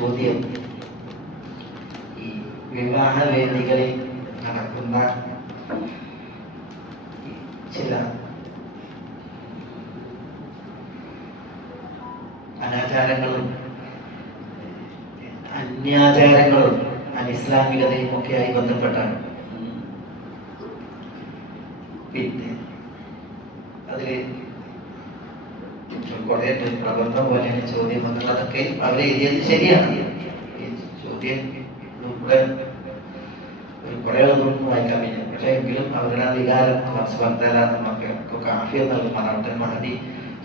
ചോദ്യം, ഈ വിവാഹ വേദികളിൽ നടക്കുന്ന ചില അനാചാരങ്ങളും അന്യാചാരങ്ങളും അനിസ്ലാമികതയും ഒക്കെയായി ബന്ധപ്പെട്ടാണ്. പിന്നെ അതില് കുറെ പ്രബന്ധം പോലെയാണ് ചോദ്യം എന്നുള്ളതൊക്കെ അവരെ എഴുതിയത് ശരിയാണ്. ഈ ചോദ്യം കുറെ ഒന്നും വായിക്കാൻ പറ്റില്ല. പക്ഷെ എങ്കിലും അവരുടെ അധികാരം നമുക്ക് കാഫി എന്നുള്ള മറാഠൻ മഹദി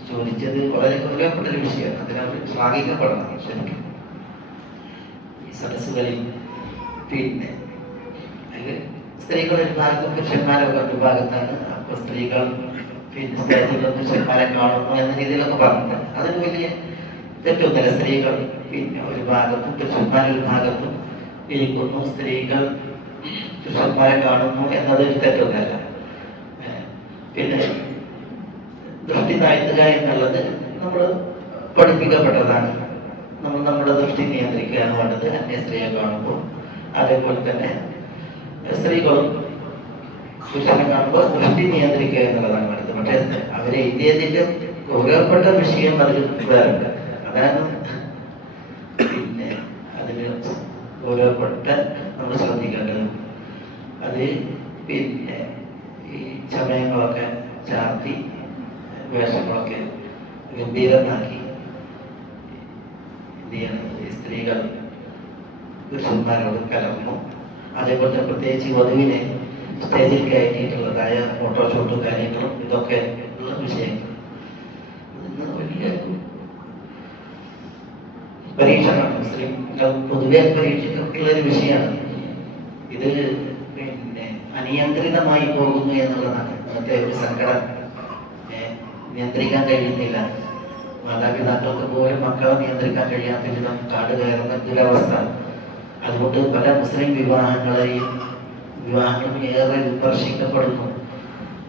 ചോദിച്ചത് വളരെ ഗൗരവപ്പെട്ടൊരു വിഷയമാണ്. അതിനവർ ശ്ലാഘിക്കപ്പെടണം ശരിക്കും ഈ സദസ്സുകളിൽ. പിന്നെ അതിൽ സ്ത്രീകൾ ഒരു ഭാഗത്തും പുരുഷന്മാരൊക്കെ ഒരു ഭാഗത്താണ്. അപ്പൊ സ്ത്രീകൾ പിന്നെ സ്റ്റേജിൽ പുരുഷന്മാരെ കാണുന്നു എന്ന രീതിയിലൊക്കെ പറഞ്ഞിട്ടുണ്ട്. അതിന് വലിയ തെറ്റൊന്നുമില്ല. സ്ത്രീകൾ പിന്നെ ഒരു ഭാഗത്തും പുരുഷന്മാരൊരു ഭാഗത്തും ഇരിക്കുന്നു, സ്ത്രീകൾ പുരുഷന്മാരെ കാണുന്നു എന്നതൊരു തെറ്റൊന്നുമല്ല. പിന്നെ ദൃഷ്ടി താഴ്ത്തുക എന്നുള്ളത് നമ്മൾ പഠിപ്പിക്കപ്പെട്ടതാണ്. നമ്മൾ നമ്മുടെ ദൃഷ്ടി നിയന്ത്രിക്കുകയാണ് വേണ്ടത് അന്യ സ്ത്രീയെ കാണുമ്പോൾ. അതേപോലെ തന്നെ സ്ത്രീകളും പുരുഷനെ കാണുമ്പോൾ ദൃഷ്ടി നിയന്ത്രിക്കുക എന്നുള്ളതാണ് വേണ്ടത്. പക്ഷേ അവരെ ഇന്ത്യത്തിന്റെ ഗൗരവപ്പെട്ട വിഷയം അതിൽ വരാറുണ്ട്. അതാണ് പിന്നെ അതിന് ഗൗരവപ്പെട്ട നമ്മൾ ശ്രദ്ധിക്കേണ്ടത്. അത് പിന്നെ ഈ ചമയങ്ങളൊക്കെ ചാർത്തി വേഷങ്ങളൊക്കെ ഗംഭീരമാക്കി എന്ത് ചെയ്യണം, ഈ സ്ത്രീകൾ പുരുഷന്മാരോട് കലർന്നു. അതേപോലെ പ്രത്യേകിച്ച് വധുവിനെ സ്റ്റേജിൽ കയറ്റിയിട്ടുള്ളതായ ഫോട്ടോഷൂട്ടും കാര്യങ്ങളും ഇതൊക്കെ ഉള്ള വിഷയങ്ങൾ വലിയ പരീക്ഷണമാണ്. മുസ്ലിംകൾ പൊതുവെ പരീക്ഷിച്ചിട്ടുള്ള ഒരു വിഷയമാണ് ഇത്. പിന്നെ അനിയന്ത്രിതമായി പോകുന്നു എന്നുള്ളതാണ് ഇന്നത്തെ ഒരു സങ്കടം. നിയന്ത്രിക്കാൻ കഴിയുന്നില്ല. മാതാപിതാക്കൾക്ക് പോലും മക്കളെ നിയന്ത്രിക്കാൻ കഴിയാത്ത വിധം കാട് കയറുന്ന ദുരവസ്ഥ. അതുകൊണ്ട് പല മുസ്ലിം വിവാഹങ്ങളും ഏറെ വിമർശിക്കപ്പെടുന്നു.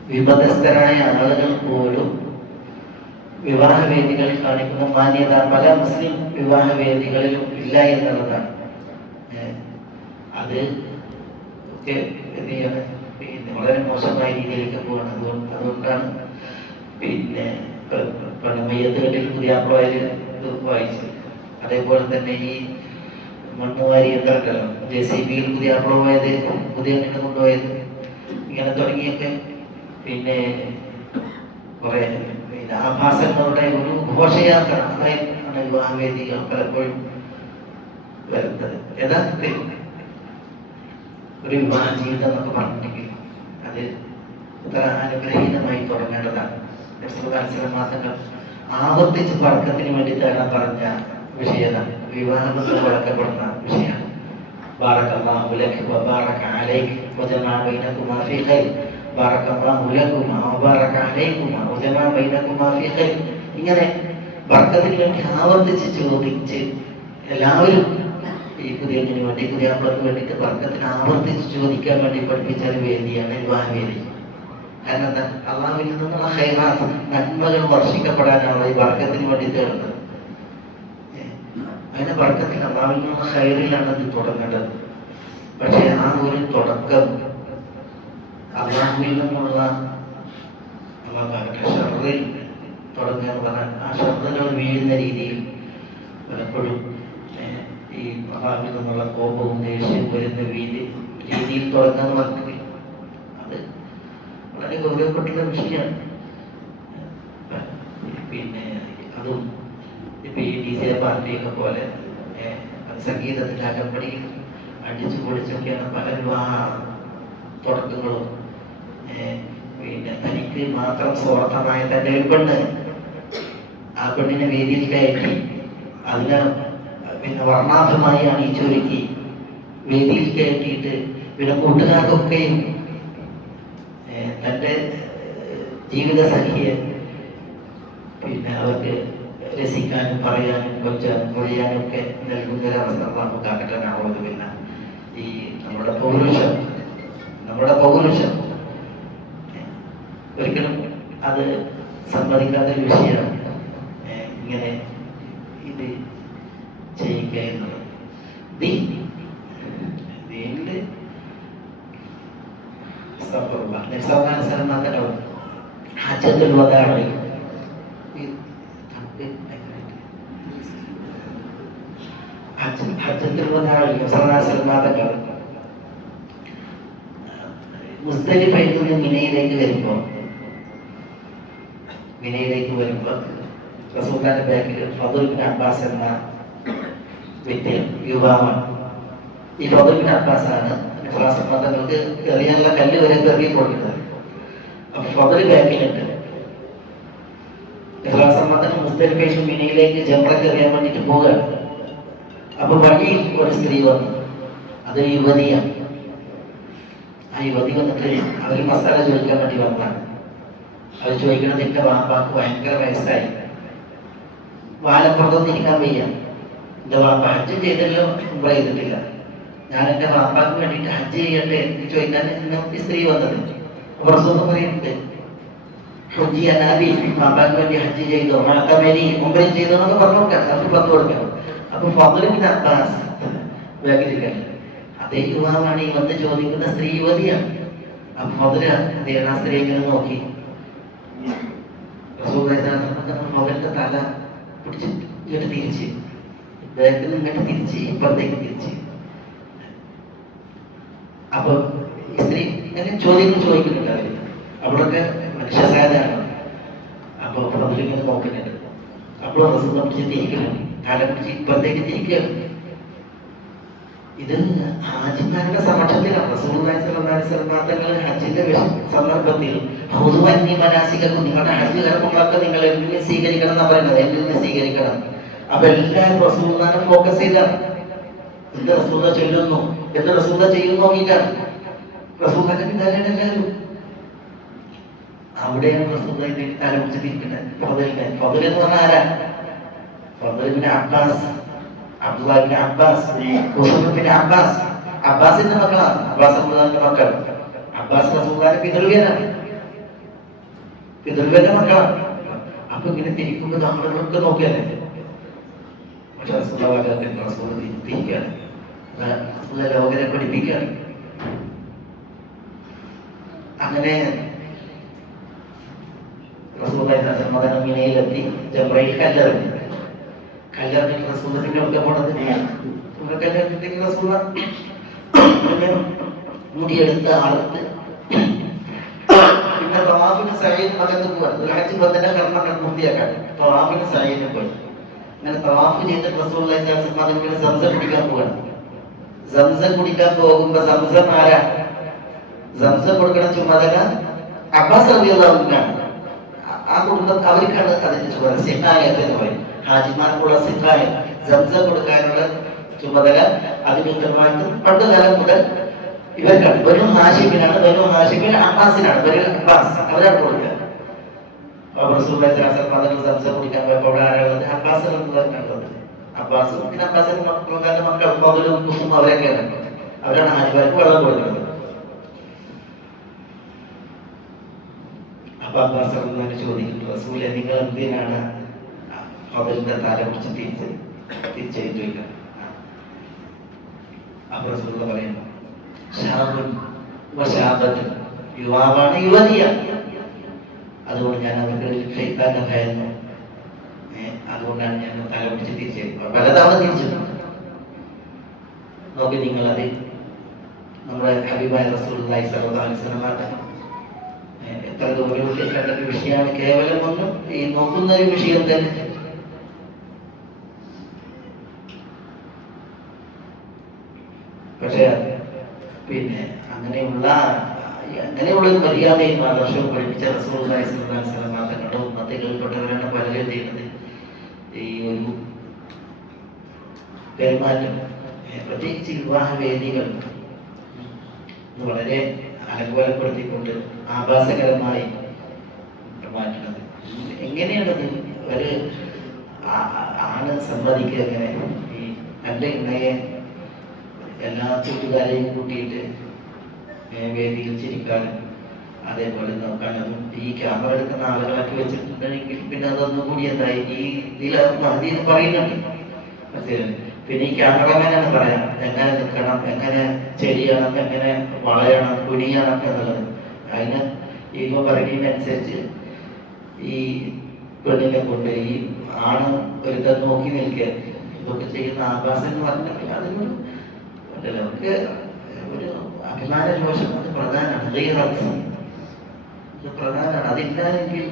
വിമതസ്ഥരായ ആളുകൾ പോലും വിവാഹ വേദികളിൽ കാണിക്കുന്ന മാന്യത പല മുസ്ലിം വിവാഹ വേദികളിലും ഇല്ല എന്നുള്ളതാണ്. അത് ഒക്കെ എന്ത് ചെയ്യാണ്, പിന്നെ വളരെ മോശമായ രീതിയിലേക്ക് പോവാണ്. അതുകൊണ്ടാണ് പിന്നെ മയ്യത്തുകെട്ടിൽ പുതിയാപ്ലവാര് വായിച്ചു. അതേപോലെ തന്നെ ഈ മണ്ണുവാരി യന്ത്രമല്ലോ, JCB-യിൽ പുതിയാപ്ലവായത് പുതിയ കൊണ്ടുപോയത്, ഇങ്ങനെ തുടങ്ങിയൊക്കെ പിന്നെ കുറെ പിന്നെ ആഭാസങ്ങളുടെ ഒരു ഘോഷയാത്ര അതായിട്ടാണ് വിവാഹവേദികൾ പലപ്പോഴും വരുന്നത്. യഥാർത്ഥത്തിൽ ഒരു വിവാഹ ജീവിതം എന്നൊക്കെ പറഞ്ഞിട്ടുണ്ടെങ്കിൽ അത് ഇത്ര അനുഗ്രഹീതമായി തുടങ്ങേണ്ടതാണ്. മാസങ്ങൾ ആവർത്തിച്ച് പഴക്കത്തിന് വേണ്ടി തേടാൻ പറഞ്ഞ വിഷയതാണ്. വിവാഹത്തിൽ വളർത്തപ്പെടുന്ന വിഷയമാണ്. ബാറക്കല്ലാഹു ലക വബാറക അലൈക വജമഅ ബൈനകുമാ ഫീ ഖൈർ. ബാറക്കല്ലാഹു ലകുമാ വബാറക അലൈകുമാ വജമഅ ബൈനകുമാ ഫീ ഖൈർ. ഇങ്ങനെ ബർക്കത്തിന് വേണ്ടി ആവർത്തിച്ച് ചോദിച്ച് എല്ലാവരും ഈ പുതിയതിന് വേണ്ടി പുതിയാപ്പിളക്ക് വേണ്ടിയിട്ട് ബർക്കത്തിന് ആവർത്തിച്ച് ചോദിക്കാൻ വേണ്ടി പഠിപ്പിച്ച ഒരു വേദിയാണ് വിവാഹവേദി. കാരണം എന്താ, അള്ളാഹുവിൽ നിന്നുള്ള ഖൈറാത്ത് നന്മകൾ വർഷിക്കപ്പെടാനാണ് ഈ ബർക്കത്തിന് വേണ്ടി തേടുന്നത്. അങ്ങനെ ബർക്കത്തിൽ അള്ളാഹുവിൽ നിന്നുള്ള ഖൈറിലാണ് ഇത് തുടങ്ങേണ്ടത്. പക്ഷെ ആ ഒരു തുടക്കം അള്ളാഹുവിൽ നിന്നുള്ള ഷർറിൽ തുടങ്ങുക എന്ന് പറഞ്ഞാൽ ആ ഷർറുകൾ വീഴുന്ന രീതിയിൽ പലപ്പോഴും ഈ അള്ളാഹുവിൽ നിന്നുള്ള കോപവും ദേഷ്യവും വരുന്ന രീതിയിൽ തുടങ്ങാന്ന് പറഞ്ഞത് അത് വളരെ ഗൗരവപ്പെട്ടുള്ള വിഷയമാണ്. പിന്നെ അതും ഇപ്പൊ ഈ DJ പാർട്ടിയൊക്കെ പോലെ സംഗീതത്തിന്റെ അകമ്പടിയിൽ അടിച്ചു പൊളിച്ചൊക്കെയാണ് പല വിവാഹ തുടക്കങ്ങളും. പിന്നെ തനിക്ക് മാത്രം സ്വാർത്ഥമായ തന്റെ ഒരു പെണ്ണ്, ആ പെണ്ണിനെ വേദിയിൽ കയറ്റി അതിനെ പിന്നെ വർണ്ണാഭമായി അണിയിച്ചൊരുക്കി വേദിയിൽ കയറ്റിയിട്ട് പിന്നെ കൂട്ടുകാർക്കൊക്കെയും തന്റെ ജീവിത സഖിയെ പിന്നെ അവർക്ക് രസിക്കാനും പറയാനും കൊച്ചാനും പൊഴിയാനും ഒക്കെ നൽകുന്നൊരവസ്ഥ നമുക്ക് അകറ്റാനാവുന്നതുമില്ല. ഈ നമ്മുടെ പൗരുഷം ഒരിക്കലും അത് സമ്മതിക്കാത്ത ഒരു വിഷയമാണ്. ഇങ്ങനെ ഇത് ചെയ്യിക്കുക എന്നുള്ളത്. ദീനില് ഹജ്ജത്തുൽ വദാഇ ഹജ്ജത്തുൽ വദാഇ തങ്ങൾ മുസ്ദലിഫയിൽ നിന്ന് മിനയിലേക്ക് വരുമ്പോൾ റസൂലുള്ളാഹിന്റെ ബാക്കിൽ ഫദ്ൽ ഇബ്നു അബ്ബാസ് എന്ന വ്യക്തി യുവാവാണ്. ഈ ഫദ്ൽ ഇബ്നു അബ്ബാസ് ആണ് തങ്ങൾക്ക് എറിയാനുള്ള കല്ല് വരെ എറിയി കൊടുക്കുന്നത്. അപ്പൊ ഫദ്ൽ ബാക്കിലുണ്ട്. മുസ്ദലിഫയിൽ മിനയിലേക്ക് ജംറക്ക് എറിയാൻ വേണ്ടിട്ട് പോവുകയാണ്. അപ്പൊ വഴിയിൽ ഒരു സ്ത്രീ വന്നു. അതൊരു യുവതിയാണ്. ആ യുവതി വന്നിട്ട് അവർ മസാല ചോദിക്കാൻ വേണ്ടി വന്നതാണ്. അവർ ചോദിക്കുന്നത് എന്റെ വാപ്പാക്ക് ഭയങ്കര വയസ്സായി, വാലപ്പുറത്തൊന്നും ഇരിക്കാൻ വയ്യ, എന്റെ വാപ്പ ഹജ്ജ് ചെയ്തല്ലോ ഉംറ ചെയ്തിട്ടില്ല, ഞാൻ എന്റെ വാപ്പാക്ക് വേണ്ടിയിട്ട് ഹജ്ജ് ചെയ്യട്ടെ എന്ന് ചോദിക്കാൻ ഈ സ്ത്രീ വന്നത്. അപ്പൊ റസൂൽ പറയുന്നുണ്ട് വാപ്പാക്ക് വേണ്ടി ഹജ്ജ് ചെയ്തോ മഴക്കമേരി ഉംറ ചെയ്തോ എന്നൊക്കെ പറഞ്ഞു കൊടുക്കാം, അവർക്ക് പറഞ്ഞു കൊടുക്കണം. അപ്പൊ ഫദ്ൽ ഇബ്നു അബ്ബാസ് ബാക്കിലിരിക്കണം. അതേ യുവാവാണ് ഈ വന്ന് ചോദിക്കുന്ന സ്ത്രീ യുവതിയാണ്. അപ്പൊ ഫദ്ൽ ആ സ്ത്രീ ഇങ്ങനെ നോക്കി. മകന്റെ തല പിടിച്ച് ഇങ്ങോട്ട് തിരിച്ച്, ബാക്കിൽ ഇങ്ങോട്ട് തിരിച്ച്, ഇപ്പുറത്തേക്ക് തിരിച്ച്. അപ്പൊ ഈ സ്ത്രീ അങ്ങനെ ചോദ്യങ്ങൾ ചോദിക്കുന്നുണ്ട്. അവര് അവിടൊക്കെ മനുഷ്യസാധാരണ. അപ്പൊ ഇങ്ങനെ നോക്കുന്നുണ്ട്. അപ്പോൾ റസൂൽ പിടിച്ച് തിരിക്കുന്നുണ്ട്, തല പിടിച്ച് ഇപ്പുറത്തേക്ക് തിരിക്കുകയാണ്. ഇത് ഹാജിമാരുടെ സമക്ഷത്തിലാണ്. റസൂലുള്ളാഹി സ്വല്ലല്ലാഹു അലൈഹി വസല്ലം തങ്ങൾ ഹജ്ജിന്റെ സന്ദർഭത്തിൽ മനാസിക്കും നിങ്ങളുടെ ഹജ്ജ് കർമ്മങ്ങളൊക്കെ നിങ്ങൾ എന്നിൽ നിന്ന് സ്വീകരിക്കണം എന്നാ പറയുന്നത്, എന്നിൽ നിന്ന് സ്വീകരിക്കണം. അപ്പൊ എല്ലാവരും റസൂലുള്ളാഹിനെ ഫോക്കസ് ചെയ്താണ്. എന്ത് റസൂലുള്ളാഹി ചൊല്ലുന്നു, എന്ത് റസൂലുള്ളാഹി ചെയ്യുന്നു നോക്കിയിട്ടാണ്. റസൂലുള്ളാഹിന്റെ പിന്നാലെയാണ് എല്ലാവരും. അവിടെയാണ് റസൂലുള്ളാഹി തല പിടിച്ച് തിരിക്കുന്നത്. ഫദ്ൽ എന്ന് പറഞ്ഞാൽ ആരാ? Fadl ibn Abbas, Abdullah ibn Abbas, ibn Abbas. അബ്ബാസിന്റെ മക്കളാണ്. അബ്ബാസ് റസൂലുള്ളാഹിന്റെ മക്കൾ. അബ്ബാസ് റസൂലുള്ളാഹിന്റെ പിതൃവ്യനാണ്, പിതൃവ്യന്റെ മക്കളാണ്. അപ്പൊ ഇങ്ങനെ തിരിക്കുമ്പോൾ നമ്മളൊക്കെ നോക്കിയാലേ പക്ഷെ തിരിക്കുകയാണ്, ലോകരെ പഠിപ്പിക്കുകയാണ്. അങ്ങനെ മദീനയിലെത്തി ജംറയിൽ കല്ലെറിഞ്ഞു. കല്ലെറിഞ്ഞിട്ട് റസൂലിന്റെ ഒക്കെ പോണത് കല്ലെറിഞ്ഞിട്ട് റസൂൽ മുടിയെടുത്ത് അറുത്ത് പിന്നെ തവാഫിന് സഈദ് മകത്ത് പോവാൻ ഹജ്ജ് ബന്ധന കർമ്മങ്ങൾ പൂർത്തിയാക്കാൻ തവാഫിന് സഈദിന് പോയി. അങ്ങനെ തവാഫ് ചെയ്തിട്ട് റസൂലുള്ളാഹി സ്വല്ലല്ലാഹു അലൈഹി വസല്ലം സംസം കുടിക്കാൻ പോവാണ്. സംസം കുടിക്കാൻ പോകുമ്പോ സംസം ആരാ? സംസം കൊടുക്കണ ചുമതല അബ്ബാസ് റളിയല്ലാഹു അൻഹുവിനാണ്. ആ കുടുംബം അവർക്കാണ് അതിന്റെ ചുമതല. സിഖായത്ത് എന്ന് പറയും. ഹാജിമാർക്കുള്ള സിഖായത്ത്, സംസം കൊടുക്കാനുള്ള ചുമതല, അതിന്റെ ഉത്തരവാദിത്വം പണ്ട് കാലം മുതൽ ഇവർക്കാണ്. ബനു ഹാഷിമിനാണ്. ബനു ഹാഷിമിൻ അബ്ബാസിനാണ്. ബനു അബ്ബാസ് അവരാണ് കൊടുക്കുക. റസൂലുള്ളാഹി സ്വല്ലല്ലാഹു അലൈഹി വസല്ലം സംസം കുടിക്കാൻ പോയപ്പോൾ അവിടെ ആരാളുള്ളത്? അബ്ബാസ് റളിയല്ലാഹു. അബ്ബാസും പിന്നെ അബ്ബാസിന്റെ മക്കൾ ഫദ്ലും കുസും അവരൊക്കെയാണ്. അവരാണ് ഹാജിമാർക്ക് വെള്ളം കൊടുക്കുന്നത്. അപ്പൊ അബ്ബാസ് റളിയല്ലാഹു ചോദിക്കുന്നു, റസൂലേ നിങ്ങൾ എന്തിനാണ് ഫദ്ലിന്റെ തല പിടിച്ച് തിരിച്ചു? അപ്പൊ റസൂലുള്ളാഹി പറയുന്നു, യുവാവാണ്, യുവതിയാണ്, അതുകൊണ്ട് ഞാൻ അവർക്ക് ഷൈത്താനെ ഭയന്നു, അതുകൊണ്ടാണ് ഞാൻ തല പിടിച്ച് തിരിച്ചു. പലതവണ തിരിച്ചിട്ടുണ്ട്. നോക്കി നിങ്ങളത് നമ്മുടെ ഹബീബായ റസൂലുള്ളാഹി സ്വല്ലല്ലാഹു അലൈഹി വസല്ലം എത്ര ഗൗരവത്തിൽ കണ്ട ഒരു വിഷയമാണ്. കേവലം ഒന്നും ഈ നോക്കുന്ന ഒരു വിഷയം തന്നെ. പക്ഷെ പിന്നെ അങ്ങനെയുള്ള ഒരു മര്യാദയും ആദർശവും പഠിപ്പിച്ച റസൂലുള്ളാഹി സ്വല്ലല്ലാഹു അലൈഹി വസല്ലം തങ്ങളുടെ ഉമ്മത്തിൽപ്പെട്ടവരാണ് പലരും ചെയ്യുന്നത്. ഈ ഒരു പെരുമാറ്റം, പ്രത്യേകിച്ച് വിവാഹ വേദികൾ വളരെ അലങ്കോലപ്പെടുത്തിക്കൊണ്ട് ആഭാസകരമായി മാറ്റുന്നത്. എങ്ങനെയാണത്? ഒരു ആണ് സമ്മതിക്കുക എങ്ങനെ? ഈ എൻ്റെ ഇണയെ എല്ലാ കൂട്ടുകാരെയും കൂട്ടിയിട്ട് വേദിയിൽ ചിരിക്കാനും അതേപോലെ നോക്കാനും ഈ ക്യാമറ എടുക്കുന്ന ആളുകളൊക്കെ വെച്ചിട്ടുണ്ടെങ്കിൽ പിന്നെ അതൊന്നും കൂടി എന്തായി ഈ ഇതിൽ പറയുന്നുണ്ട്. പിന്നെ ഈ ക്യാമറമാനാണ് പറയാം എങ്ങനെ നിൽക്കണം, എങ്ങനെ ചെയ്യണം, എങ്ങനെ വളയണം, കുനിയണം എന്നുള്ളത്. അതിന് ഈഗോ പറയുന്നതിനനുസരിച്ച് ഈ പെണ്ണിനെ കൊണ്ട് ഈ ആണ് ഒരുത്തൻ നോക്കി നിൽക്കുക. ഇതൊക്കെ ചെയ്യുന്ന ആഭാസം എന്ന് പറഞ്ഞാൽ അതൊരു നമുക്ക് ഒരു അഭിമാന ദോഷം അത് പ്രധാനമാണ്. ഇത് പ്രധാനമാണ്. അതില്ലാതെങ്കിൽ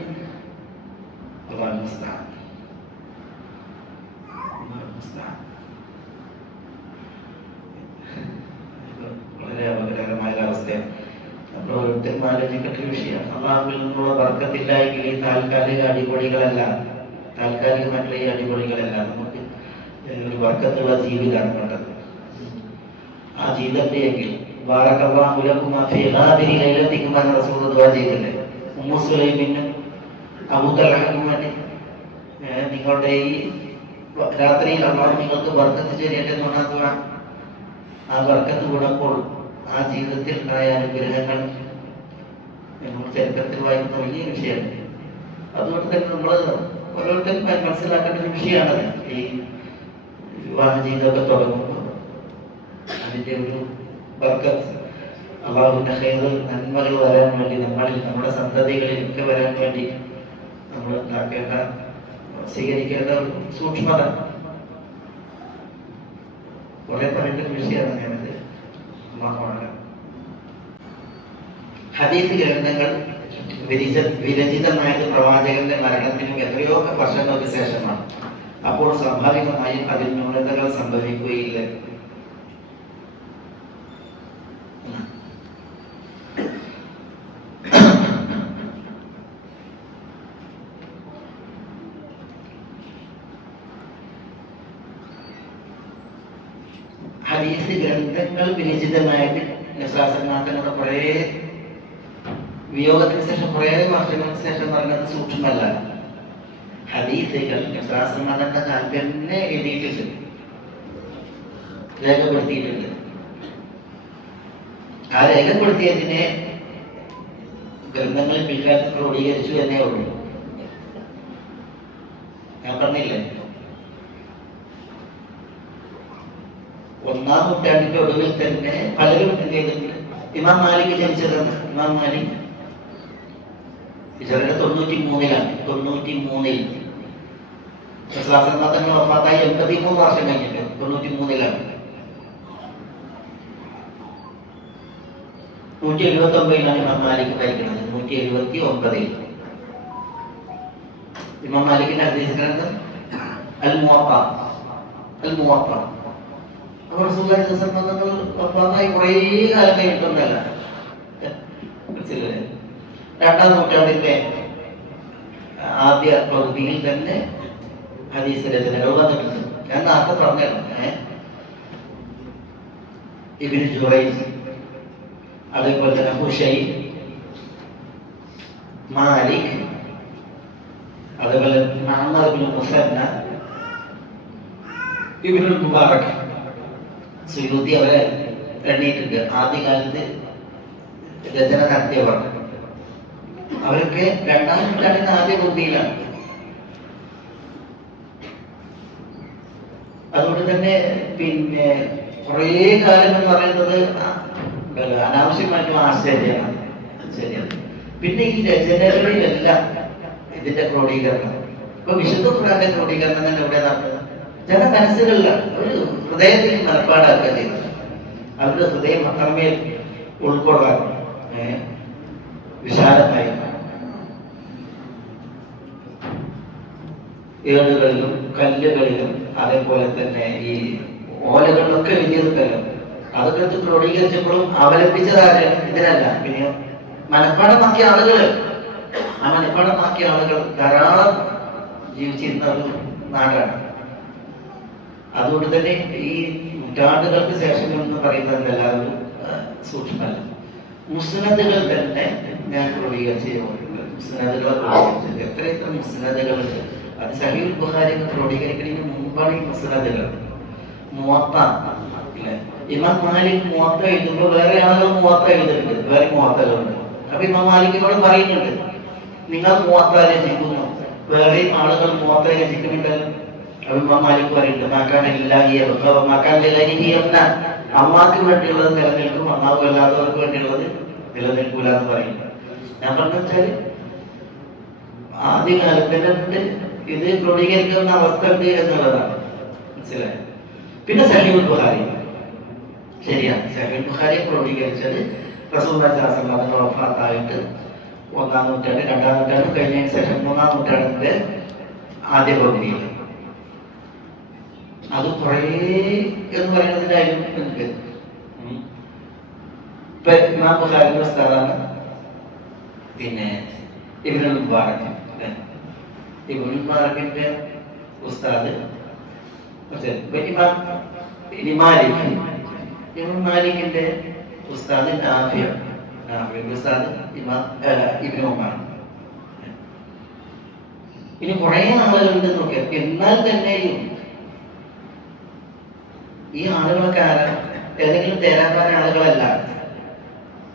വളരെ അപകടകരമായ അവസ്ഥയാണ്. നമ്മൾ ഓരോരുത്തരും ആലോചിക്കേണ്ട ഒരു വിഷയമാണ്. അള്ളാഹുവിൽ നിന്നുള്ള ബർക്കത്തില്ലായെങ്കിൽ ഈ താൽക്കാലിക അടിപൊളികളല്ല, താൽക്കാലികമായിട്ടുള്ള ഈ അടിപൊളികളല്ല, നമുക്ക് ഒരു ബർക്കത്തുള്ള ജീവിതമാണ് വേണ്ടത്. ആ ജീവിതത്തെയെങ്കിൽ നിങ്ങളുടെ ഈ രാത്രിയിൽ അള്ളാഹു നിങ്ങൾക്ക് ബർക്കത്ത് ചെയ്യട്ടെ എന്ന് പറഞ്ഞാൽ ആ ബർക്കത്ത് കൂടപ്പോൾ ആ ജീവിതത്തിൽ ഉണ്ടായ അനുഗ്രഹങ്ങൾ നമ്മൾ ചരിത്രത്തിൽ വായിക്കുന്ന വലിയ വിഷയമാണ്. അതുകൊണ്ട് തന്നെ നമ്മൾ ഓരോരുത്തരും മനസ്സിലാക്കേണ്ട ഒരു വിഷയമാണത്. ഈ വിവാഹ ജീവിതമൊക്കെ തുടങ്ങുമ്പോൾ അതിന്റെ ഒരു ബർക്കത്ത് അള്ളാഹുവിന്റെ ഖൈറ് നന്മകൾ വരാൻ വേണ്ടി നമ്മളിൽ നമ്മുടെ സന്തതികളിൽ ഒക്കെ വരാൻ വേണ്ടി നമ്മൾ ഉണ്ടാക്കേണ്ട സ്വീകരിക്കേണ്ട ഒരു സൂക്ഷ്മത കുറെ പറയേണ്ട ഒരു വിഷയമാണ്. ഞാനത് ഹദീസ് ഗ്രന്ഥങ്ങൾ വിരചിതമായത് പ്രവാചകന്റെ മരണത്തിനും എത്രയോ വർഷങ്ങൾക്ക് ശേഷമാണ്. അപ്പോൾ സ്വാഭാവികമായും അതിൽ ന്യൂനതകൾ സംഭവിക്കുകയില്ല. ഹദീസ് ഗ്രന്ഥങ്ങൾ വിരചിതമായത് നിസ്ലാസനാഥനോട് കുറെ വിയോഗത്തിന് ശേഷം കുറെ വർഷങ്ങൾക്ക് ശേഷം പറഞ്ഞത് സൂക്ഷ്മല്ല. ഹദീസുകൾ നിസ്ലാസനാഥന്റെ കാലത്ത് തന്നെ എഴുതിയിട്ടുണ്ട്, രേഖപ്പെടുത്തിയിട്ടുണ്ട്. ആ രേഖപ്പെടുത്തിയതിനെ ഗ്രന്ഥങ്ങളിൽ പിൽക്കാലത്ത് ക്രോഡീകരിച്ചു എന്നേ ഉള്ളൂ. ഞാൻ പറഞ്ഞില്ലേ, ഒന്നാം നൂറ്റാണ്ടിന്റെ ഒടുവിൽ തന്നെ പലരും എന്ത് ചെയ്തിട്ടുണ്ട്. ഇമാം മാലിക് ജനിച്ചതാണ്. ഇമാം മാലിക് ഹിജറയുടെ 93-ലാണ്. 93-ൽ തങ്ങൾ വഫാത്തായി 83 വർഷം കഴിഞ്ഞിട്ട് 93-ലാണ്. 179-ലാണ് ഇമാം മാലിക് മരിക്കുന്നത്. 179-ൽ ഇമാം മാലിക്കിന്റെ ഹദീസ് ഗ്രന്ഥം അൽ മുവത്ത. അപ്പോൾ തങ്ങൾ വഫാത്തായി കുറേ കാലം കഴിഞ്ഞിട്ടൊന്നല്ല, മനസ്സിലല്ലേ. 2-ാം നൂറ്റാണ്ടിന്റെ ആദ്യ പകുതിയിൽ തന്നെ ഹദീസ് രചനകൾ വന്നിട്ടുണ്ട്. ഞാൻ നേരത്തെ പറഞ്ഞല്ലോ, ഇബ്നു ജുറൈജ്, അതേപോലെ തന്നെ ഹുശൈൻ, മാലിക്, അതേപോലെ മുഹമ്മദ് ഇബ്നു മുസന്ന, ഇബ്നുൽ മുബാറക്, സുയൂത്തി അവരെ എണ്ണിയിട്ടുണ്ട്. ആദ്യകാലത്ത് രചന നടത്തിയവർ അവരൊക്കെ 2-ാം നൂറ്റാണ്ടിന്റെ ആദ്യ പകുതിയിലാണ്. അതുകൊണ്ട് തന്നെ പിന്നെ കുറേ കാലം എന്ന് പറയുന്നത് അനാവശ്യമായിട്ടും ആശ്ചര്യമാണ്. ശരിയാണ്. പിന്നെ ഈ രചനകളിലെല്ലാം ഇതിന്റെ ക്രോഡീകരണം, ഇപ്പൊ വിശുദ്ധ ഖുർആന്റെ ക്രോഡീകരണം തന്നെ ഇവിടെ നടത്തുന്നത് ചില മനസ്സുകളിൽ ഒരു ഹൃദയത്തിൽ മനപ്പാടാക്കുക ചെയ്തത്. അവരുടെ ഹൃദയം അത്രമേൽ ഉൾക്കൊള്ളാൻ വിശാലമായി ഏടുകളിലും കല്ലുകളിലും അതേപോലെ തന്നെ ഈ ഓലകളിലൊക്കെ വിധിയുണ്ടല്ലോ. അതൊക്കെ എടുത്ത് ക്രോഡീകരിച്ചപ്പോഴും അവലംബിച്ചതാര് ഇതിനല്ല, പിന്നെ മനഃപ്പാടമാക്കിയ ആളുകൾ, ആ മനഃപ്പാടമാക്കിയ ആളുകൾ ധാരാളം ജീവിച്ചിരുന്ന ഒരു നാടാണ്. അതുകൊണ്ട് തന്നെ ഈ നൂറ്റാണ്ടുകൾക്ക് ശേഷം എന്ന് പറയുന്നത് എല്ലാവരും സൂക്ഷ്മല്ല. മുസ്നദുകൾ തന്നെ ഞാൻ ക്രോഡീകരിച്ച് മുസ്നദുകളെ ക്രോഡീകരിച്ചത് എത്ര മുസ്നദുകളുണ്ട്. അത് സഹീഹുൽ ബുഖാരി ക്രോഡീകരിക്കുന്നതിന് മുമ്പാണ് ഈ മുസ്നദുകൾ. മുവത്ത ഇല്ലേ, ഇമാം മാലിക് മുവത്ത എഴുതുമ്പോൾ വേറെ ആളുകൾ മുവത്ത എഴുതിയിട്ടുണ്ട്, വേറെ മുവത്തകളുണ്ട്. അപ്പൊ ഇമാം മാലിക്കിനോട് പറയുന്നുണ്ട്, നിങ്ങൾ മുവത്ത രചിക്കുന്നു, വേറെ ആളുകൾ മുവത്ത രചിക്കുന്നുണ്ടല്ലോ. ഇമാം മാലിക് പറയുന്നുണ്ട് അള്ളാഹ്ക്ക് വേണ്ടിയുള്ളത് നിലനിൽക്കും, അള്ളാഹു അല്ലാത്തവർക്ക് വേണ്ടിയുള്ളത് നിലനിൽക്കൂല എന്ന് പറയുന്നു. ഞാൻ പറഞ്ഞു വെച്ചാല് ആദ്യകാലത്തിലുണ്ട് ഇത് ക്രോഡീകരിക്കുന്ന അവസ്ഥ ഉണ്ട് എന്നുള്ളതാണ്. മനസ്സിലായത്? പിന്നെ സഹീഹുൽ ബുഖാരി, ശരിയാണ്, സഹീഹുൽ ബുഖാരിയെ ക്രോഡീകരിച്ചത് റസൂലുള്ളാഹി സ്വല്ലല്ലാഹു അലൈഹി വസല്ലം വഫാത്തായിട്ട് 1-ാം നൂറ്റാണ്ട് 2-ാം നൂറ്റാണ്ട് കഴിഞ്ഞതിന് ശേഷം 3-ാം നൂറ്റാണ്ടിന്റെ ആദ്യ പകുതിയിൽ. അത് കുറേ എന്ന് പറയുന്നതിന്റെ കാര്യം ഉണ്ട്. ഇപ്പൊ ഇമാം ബുഖാരിയുടെ ഉസ്താദാണ് പിന്നെ ഇബ്നുൽ മുബാറക്. ഇബ്നുൽ മുബാറക്കിന്റെ ഉസ്താദ് മാലിക്കിന്റെ ഉസ്താദ് നാഫിയുടെ ഉസ്താദ് ഇബ്നു ഉമർ. ഇനി കുറെ ആളുകളുണ്ട് നോക്കിയാൽ. എന്നാൽ തന്നെയും ഈ ആളുകളൊക്കെ ഏതെങ്കിലും തേരാപ്പാര ആളുകളല്ല.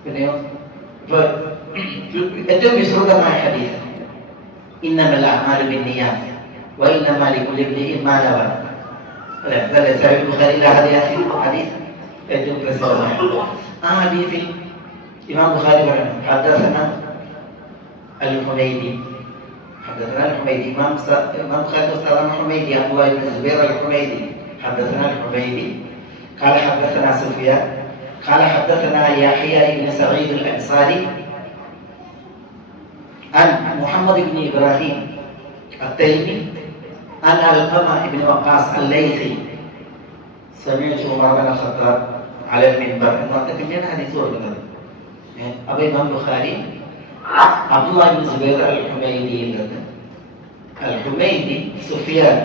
പിന്നെയോ ഇപ്പൊ ഏറ്റവും വിശ്രുതമായ ഹദീസ് ഇന്നമൽ അഅ്മാലു ബിന്നിയാത്ത് വഇന്നമാ ലികുല്ലി ഇംറിഇൻ മാ നവى. അല്ലേ? സഹീഹ് ബുഖാരിയിലെ ഹദീസ് ഏറ്റവും പ്രസിദ്ധമായ ആ ഹദീസിൽ ഇമാം ബുഖാരി പറയുന്നു ഹദസനാ അൽ ഹുമൈദി. حدثنا الحميدي إمام بخاري أستاذ الحميدي أبو بن الزبير الحميدي. حدثنا الحميدي قال حدثنا سفيان قال حدثنا يحيى بن سعيد الأنصاري عن محمد بن إبراهيم التيمي عن علقمة بن وقاص الليثي سمعت عمر بن الخطاب على المنبر. പിന്നെയാണ് ഹദീസ് കൊടുക്കുന്നത്. അപ്പോൾ ഇമാം ബുഖാരി അബ്ദുല്ലാഹ് ഇബ്നു സുബൈർ അൽ-ഹുമൈദിയിൽ നിന്ന്, അൽ-ഹുമൈദി സുഫിയാൻ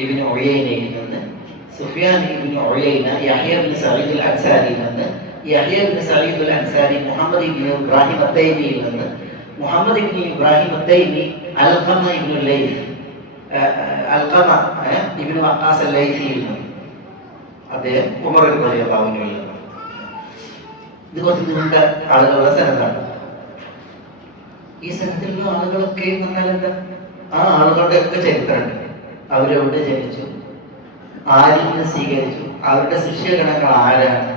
ഇബ്നു ഉയൈനയിൽ നിന്ന്, സുഫിയാൻ ഇബ്നു ഉയൈന യഹ്യ ഇബ്നു സഈദ് അൽ-അൻസാരിയിൽ നിന്ന്, യഹ്യ ഇബ്നു സഈദ് അൽ-അൻസാരി മുഹമ്മദ് ഇബ്നു ഇബ്രാഹിം അത്തൈമിയിൽ നിന്ന്, Muhammad ibn Ibrahim Attaymi Alqama ibn Lais Alqama ibn Waqqas അൽ-ലൈസിയിൽ നിന്ന്, അദ്ദേഹം ഉമർ റളിയല്ലാഹു അൻഹുവിൽ നിന്ന്. ഇത് കുറച്ച് നീണ്ട ആളുകളുടെ സനദാണ്. ഈ സനത്തിലുള്ള ആളുകളൊക്കെ പറഞ്ഞാൽ എന്താ? ആ ആളുകളുടെ ഒക്കെ ചരിത്രമുണ്ട്. അവരെവിടെ ജനിച്ചു, ആരിൽ നിന്ന് സ്വീകരിച്ചു, അവരുടെ ശിഷ്യഗണങ്ങൾ ആരാണ്,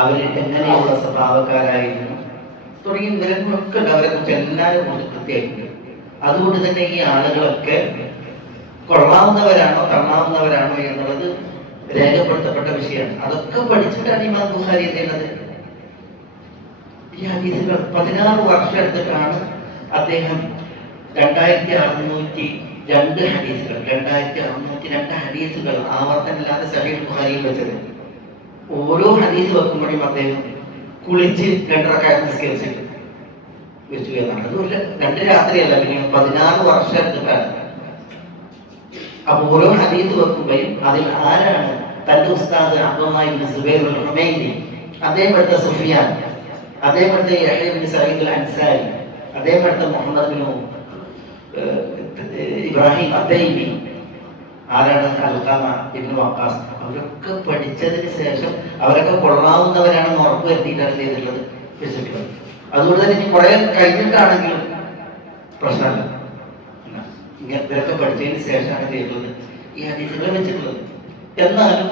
അവര് എങ്ങനെയുള്ള സ്വഭാവക്കാരായിരുന്നു തുടങ്ങിയ വിവരങ്ങളൊക്കെ ഉണ്ട്. അവരെ കുറിച്ച് എല്ലാവരും കൃത്യമായിട്ടുണ്ട്. അതുകൊണ്ട് തന്നെ ഈ ആളുകളൊക്കെ കൊള്ളാവുന്നവരാണോ തള്ളാവുന്നവരാണോ എന്നുള്ളത് രേഖപ്പെടുത്തപ്പെട്ട വിഷയമാണ്. അതൊക്കെ പഠിച്ചിട്ടാണ് ഇമാം ബുഖാരി എന്ത് ചെയ്യുന്നത്? ഈ ഹദീസുകൾ 16 വർഷം എടുത്തിട്ടാണ് അദ്ദേഹം 2602 ഹദീസുകൾ ആവർത്തനമില്ലാതെ സഹീഹ് ബുഖാരിയിൽ വെച്ചത്. ഓരോ ഹദീസ് വെക്കുമ്പോഴും അദ്ദേഹം കുളിച്ച് 2 റക്അത്ത് നിസ്കരിച്ചിട്ട് വെച്ചു എന്നാണ്. അത് 2 രാത്രിയല്ല, പിന്നെ 16 വർഷം എടുത്തിട്ടാണ്. അപ്പൊ ഓരോ ഹദീസ് വെക്കുമ്പോഴും അതിൽ ആരാണ് തന്റെ ഉസ്താദ് അബ്ദുല്ലാഹ് ഇബ്നു സുബൈർ അൽ-ഹുമൈദി, അതേപോലത്തെ സുഫിയാൻ, അതേപോലത്തെ യഹ്യ ഇബ്നു സഈദ് അൽ-അൻസാരി, അതേപോലത്തെ മുഹമ്മദ് ഇബ്നു ഇബ്രാഹിം അത്തൈമി, ആരാണ് അൽഖമ ഇബ്നു വഖാസ്. അവരൊക്കെ പഠിച്ചതിന് ശേഷം അവരൊക്കെ കൊള്ളാവുന്നവരാണെന്ന് ഉറപ്പ് വരുത്തിയിട്ടാണ് ചെയ്തിട്ടുള്ളത്, വെച്ചിട്ടുള്ളത്. അതുകൊണ്ട് തന്നെ ഇനി കുറെ കഴിഞ്ഞിട്ടാണെങ്കിലും പ്രശ്നമല്ല. ഇവരൊക്കെ പഠിച്ചതിന് ശേഷമാണ് ചെയ്തിട്ടുള്ളത് ഈ ഹദീസുകൾ വെച്ചിട്ടുള്ളത്. എന്നാലും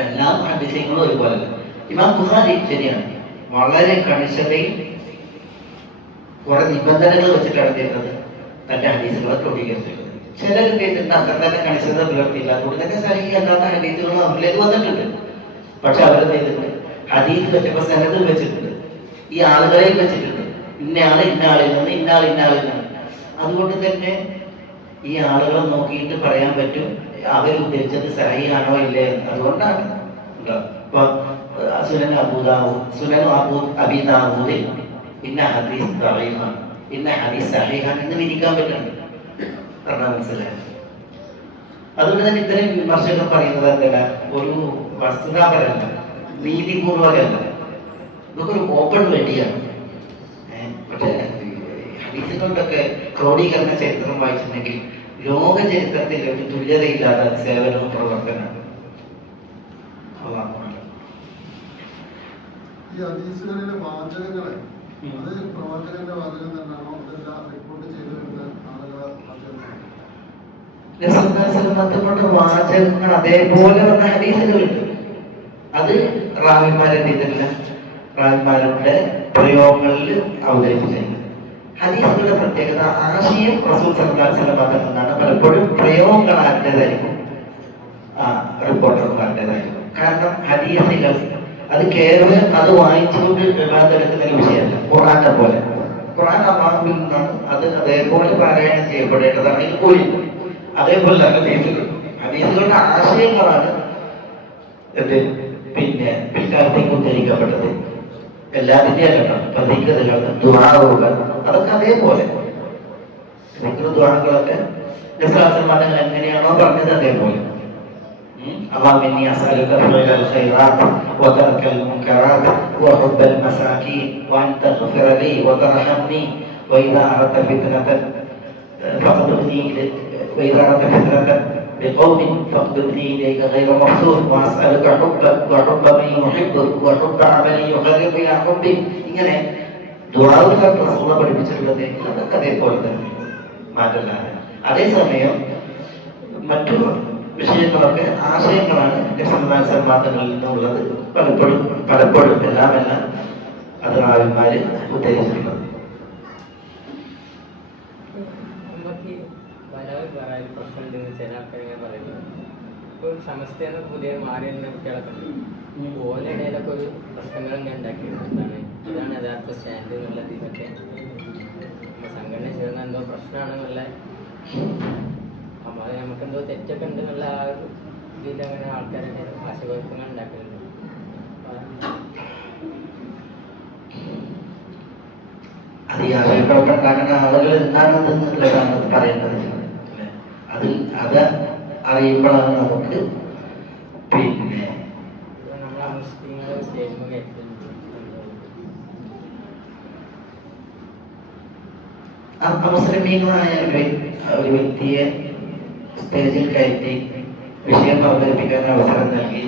എല്ലാ ഹദീസുകളും ഒരുപോലല്ല. ഇമാം ബുഖാരി ശരിയാണ്, വളരെ കണിശതയും കുറെ നിബന്ധനകൾ വെച്ചിട്ടാണ് ചെയ്തത് തന്റെ ഹദീസുകളെ ക്രോഡീകരിച്ചിട്ടുള്ളത്. ചിലർ കേട്ടിട്ട് അത്ര തന്നെ കണിശത പുലർത്തിയില്ല. അതുകൊണ്ട് തന്നെ സഹീഹ് അല്ലാത്ത ഹദീസുകൾ അവരിലേക്ക് വന്നിട്ടുണ്ട്. പക്ഷെ അവർ ചെയ്തിട്ടുണ്ട് ഹദീസ് വെച്ചപ്പോൾ സനദ് വെച്ചിട്ടുണ്ട്, ഈ ആളുകളെയും വെച്ചിട്ടുണ്ട്. ഇന്നയാള് ഇന്ന ആളിൽ നിന്ന്, ഇന്നാൾ ഇന്ന ആളിൽ നിന്ന്. അതുകൊണ്ട് തന്നെ ഈ ആളുകളെ നോക്കിയിട്ട് പറയാൻ പറ്റും അവരുദ്ദേശിച്ചത് സഹീഹാണോ ഇല്ലേ എന്ന്. അതുകൊണ്ടാണ് ഇപ്പൊ സുനൻ അബീ ദാവൂദിൽ ഇന്ന ഹദീസ് ദഈഫാണ്, ഇന്ന ഹദീസ് സഹീഹാണ് എന്ന് വിധിക്കാൻ പറ്റുന്നുണ്ട്. പറഞ്ഞാൽ മനസ്സിലായി. അതുകൊണ്ട് തന്നെ ഇത്തരം വിമർശകർ പറയുന്നത് എന്തല്ല, ഒരു വസ്തുതാപരല്ല, നീതിപൂർവകല്ല, ഇതൊക്കെ ഒരു ഓപ്പൺ വേണ്ടിയാണ്. പക്ഷേ ഹദീസുകളുടെയൊക്കെ ക്രോഡീകരണ ചരിത്രം വായിച്ചിട്ടുണ്ടെങ്കിൽ ലോക ചരിത്രത്തിൽ ഒരു തുല്യതയില്ലാത്ത സേവനവും പ്രവർത്തനമാണ്. ഈ ഹദീസുകളിലെ വാചകങ്ങളെ അത് പ്രവാചകന്റെ വാചകം തന്നെയാണോ, അതെല്ലാം റിപ്പോർട്ട് ചെയ്തെടുത്ത ആളുകളെ വാചകങ്ങളാണ്? കൊണ്ട് വാചകങ്ങൾ അതേപോലെ വന്ന ഹദീസുകളുണ്ട്. അത് റാവിമാരെ ചെയ്തിട്ടില്ല, റാവിമാരുടെ പ്രയോഗങ്ങളിൽ അവതരിപ്പിച്ചിട്ടുണ്ട്. ഹദീസുകളുടെ പ്രത്യേകത ആശയം റസൂൽ സല്ലല്ലാഹു അലൈഹി വസല്ലം പറഞ്ഞതാണ്. പലപ്പോഴും പ്രയോഗങ്ങൾ ആരുടേതായിരിക്കും? റിപ്പോർട്ടർമാരുടേതായിരിക്കും. കാരണം ഹദീസുകൾ അത് കേവലം അത് വായിച്ചുകൊണ്ട് എടുക്കുന്ന വിഷയമല്ല. ഖുർആനെ പോലെ ഖുർആൻ അള്ളാഹുവിൽ നിന്നാണ്, അത് അതേപോലെ പാരായണം ചെയ്യപ്പെടേണ്ടതാണ്. ഇത് കൂടി അതേപോലെ ഹദീസുകളുടെ ആശയങ്ങളാണ് പിൽക്കാലത്തേക്ക് ഉദ്ധരിക്കപ്പെട്ടത്. എല്ലാതിന്റെ അല്ല, പ്രതികൃതകൾ, ദുആകൾ, അതൊക്കെ അതേപോലെ ദുആകളൊക്കെ മതങ്ങൾ എങ്ങനെയാണോ പറഞ്ഞത് അതേപോലെ. اللهم إني أسألك فعل الخيرات وترك المنكرات وحب المساكين وأن تغفر لي وترحمني وإذا أردت فتنة بقوم فاقبضني إليك غير مفتون وأسألك حبك وحب من يحبك وحب عمل يقرب إلى حبك. ഇങ്ങനെ ദുആകൾ റസൂൽ പഠിപ്പിച്ചിട്ടുള്ളത് അതൊക്കെ അതേപോലെ തന്നെ, മാറ്റമില്ലാതെ. അതേസമയം മറ്റു വിഷയങ്ങളൊക്കെ ആശയങ്ങളാണ് മാറ്റങ്ങളിൽ നിന്നുള്ളത്. പലപ്പോഴും എല്ലാം അത് റാവിമാര് ഉദ്ധരിച്ചിട്ടുള്ളത്. സമസ്ത പുതിയ മാറിയ കുട്ടികളൊക്കെ ഓനിടയിലൊക്കെ ഒരു പ്രശ്നങ്ങൾ ഞാൻ ഉണ്ടാക്കിയിട്ടുണ്ട്. ഇതാണ് യഥാർത്ഥ സ്റ്റാൻഡ് എന്നുള്ള ഇതിനൊക്കെ സംഘടന ചേർന്ന എന്തോ പ്രശ്നമാണെന്നുള്ള, അപ്പോൾ അത് നമുക്കെന്തോ തെറ്റൊക്കെ ഉണ്ട് എന്നുള്ള ആ ഒരു ഇതിൽ അങ്ങനെ ആൾക്കാരുടെ ആശയക്കുഴപ്പങ്ങൾ ഉണ്ടാക്കുന്നുണ്ട്. അത് ഈ ആശയക്കുഴപ്പമുണ്ടാക്കുന്ന ആളുകൾ എന്താണെന്നുള്ളതാണ് പറയേണ്ടത്. അത് അറിയുമ്പോഴാണ് നമുക്ക് മുസ്ലിമീങ്ങളായ ഒരു വ്യക്തിയെ സ്റ്റേജിൽ കയറ്റി വിഷയം അവതരിപ്പിക്കാൻ അവസരം നൽകി